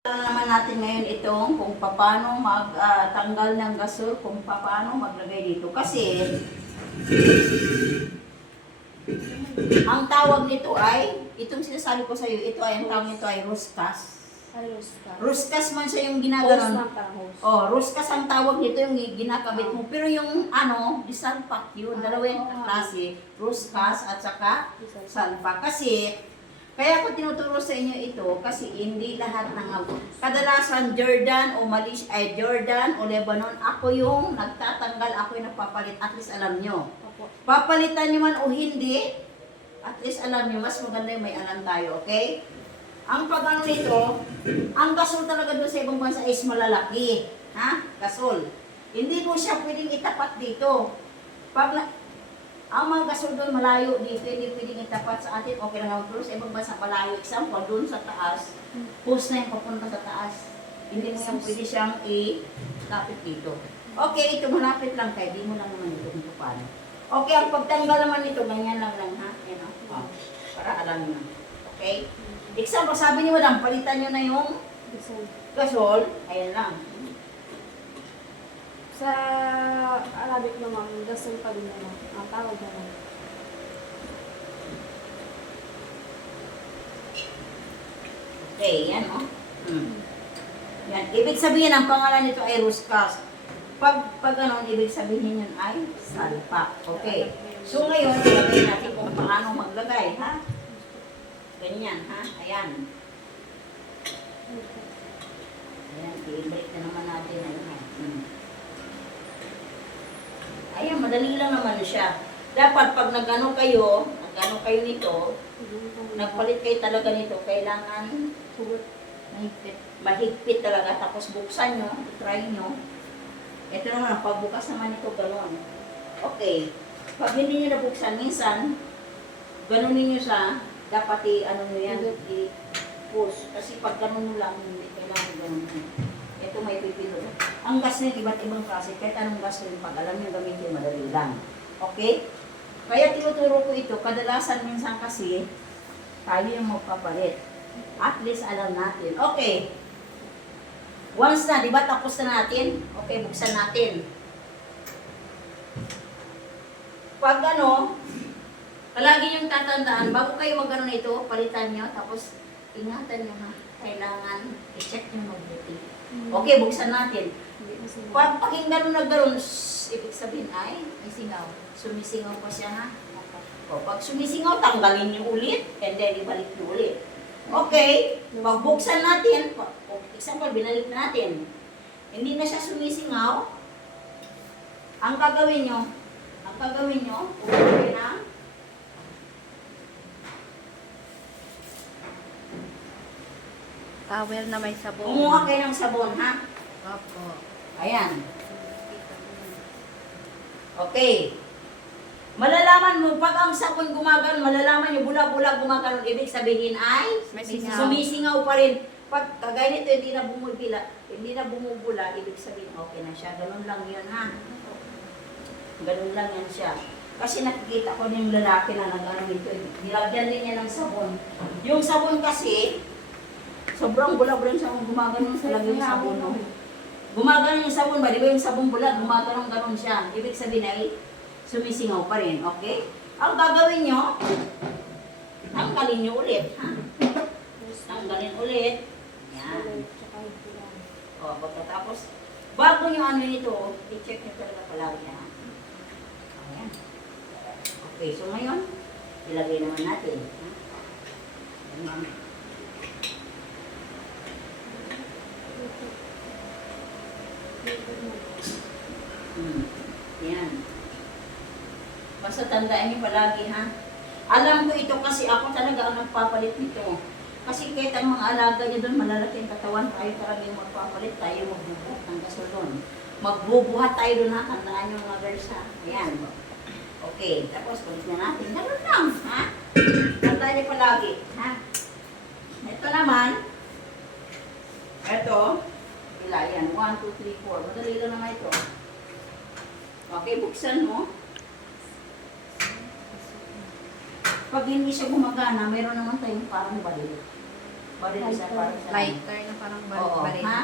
Naman natin ngayon itong kung paano magtanggal ng gasol, kung paano maglagay dito. Kasi, ang tawag nito ay, itong sinasabi ko sa iyo, ito ay, ang tawag nito ay ruskas. Ruskas man siya yung ginaganon. Oh, ruskas ang tawag nito yung ginakabit mo. Pero yung salpak yun. Dalawa yung klase, ruskas at saka salpak. Kasi, kaya ko tinuturo sa inyo ito kasi hindi lahat ng kadalasan Jordan o Jordan o Lebanon, ako yung nagtatanggal, ako yung nagpapalit. At least alam nyo. Papalitan nyo man o hindi, at least alam nyo, mas maganda yung may alam tayo, okay? Ang pag-ano nito, ang gasol talaga doon sa ibang bansa is malalaki. Ha? Gasol. Hindi mo siya pwedeng itapat dito. Ang mga gasol doon malayo dito, hindi pwedeng itapat sa atin, okay lang naman. Pero sa ibang bansa malayo, example, doon sa taas, post na yung papunta sa taas. Hindi mo yung pwede siyang i-lapit dito. Okay, ito malapit lang kayo, di mo lang naman ito kung paano. Okay, ang pagtanggal naman nito, ganyan lang ha? Yan o. Para alam nyo. Okay? Example, sabi ni Madam, palitan nyo na yung gasol. Ayan lang. Sa Arabic naman, gasol pa din naman. Ang tawag naman. Okay, yan o. Yan. Ibig sabihin, ang pangalan nito ay ruskas. Pag ibig sabihin yun ay salpak. Okay. So ngayon, ilagay natin kung paano maglagay, ha? Ganyan, ha? Ayan. Ayan, i-break na naman natin. Ayan, madali lang naman siya. Dapat pag nag-ano kayo nito, nagpalit kayo talaga nito, kailangan mahigpit talaga. Tapos buksan nyo, try nyo. Ito naman, pagbukas naman ito, gano'n. Okay. Pag hindi nyo nabuksan, minsan, gano'n ninyo siya, dapat nyo yan, i-push. Kasi pag gano'n mo lang, hindi kailangan gano'n. Ito may pipilo. Ang gas na iba't ibang klase, kahit anong gas na yung pag alam nyo gamitin, madali lang. Okay? Kaya tinuturo ko ito, kadalasan minsan kasi, tayo yung magpapalit. At least alam natin. Okay. Once na, di ba tapos na natin? Okay, buksan natin. Pag palagi yung tatandaan, bago kayo mag-ano nito, palitan nyo, tapos ingatan nyo ha. Kailangan i-check nyo mabuti. Okay, buksan natin. Pag pakinggan na gano'n, ibig sabihin ay may singaw. Sumisingaw pa siya ha. O, pag sumisingaw, tanggalin nyo ulit, and then ibalik nyo ulit. Okay, pag buksan natin, example, binalik natin. Hindi na siya sumisingaw. Ang gagawin nyo, ulit na. Towel na may sabon. Kumuha kayo ng sabon, ha? Opo. Ayan. Okay. Malalaman mo, pag ang sabon gumagano, malalaman nyo, bula-bula gumagano, ibig sabihin ay sumisingaw pa rin. Pag kagaya nito, hindi na bumubula, ibig sabihin, okay na siya. Ganun lang yun, ha? Ganun lang yan siya. Kasi nakikita ko yung lalaki na nag-ano nito, nilagyan din niya ng sabon. Yung sabon kasi, sobrang bula-bula siya kung gumagano sa lagay yung sabon, no? Gumagano yung sabon ba? Di ba yung sabon bula, gumagano ganon siya. Ibig sabihin ay, sumisingaw pa rin, okay? Ang gagawin nyo, tanggalin nyo ulit, ha? Tanggalin ulit. Yan. O, pagkatapos, bago nyo nito, i-check nyo talaga palagi, ha? Ayan. Okay, so ngayon, ilagay naman natin, ha? Ayan. Yan. Basta tandaan niyo palagi, ha? Alam ko ito kasi ako talaga ang nagpapalit nito. Kasi kahit ang mga alaga niyo doon, malalaki ang katawan, tayo talaga yung magpapalit, tayo magbubuhat ng gasol doon. Magbubuhat tayo doon, ha? Tandaan niyo mga girls, ha? Ayan. Okay, tapos palit na natin. Ganun lang, ha? Tandaan niyo palagi, ha? Ito naman, ito, pila yan, 1, 2, 3, 4. Madali lang naman ito. Okay, buksan mo. Pag hindi siya gumagana, mayroon naman tayong parang balil. Baril siya para sa... Lighter na parang Oo, baril. ha?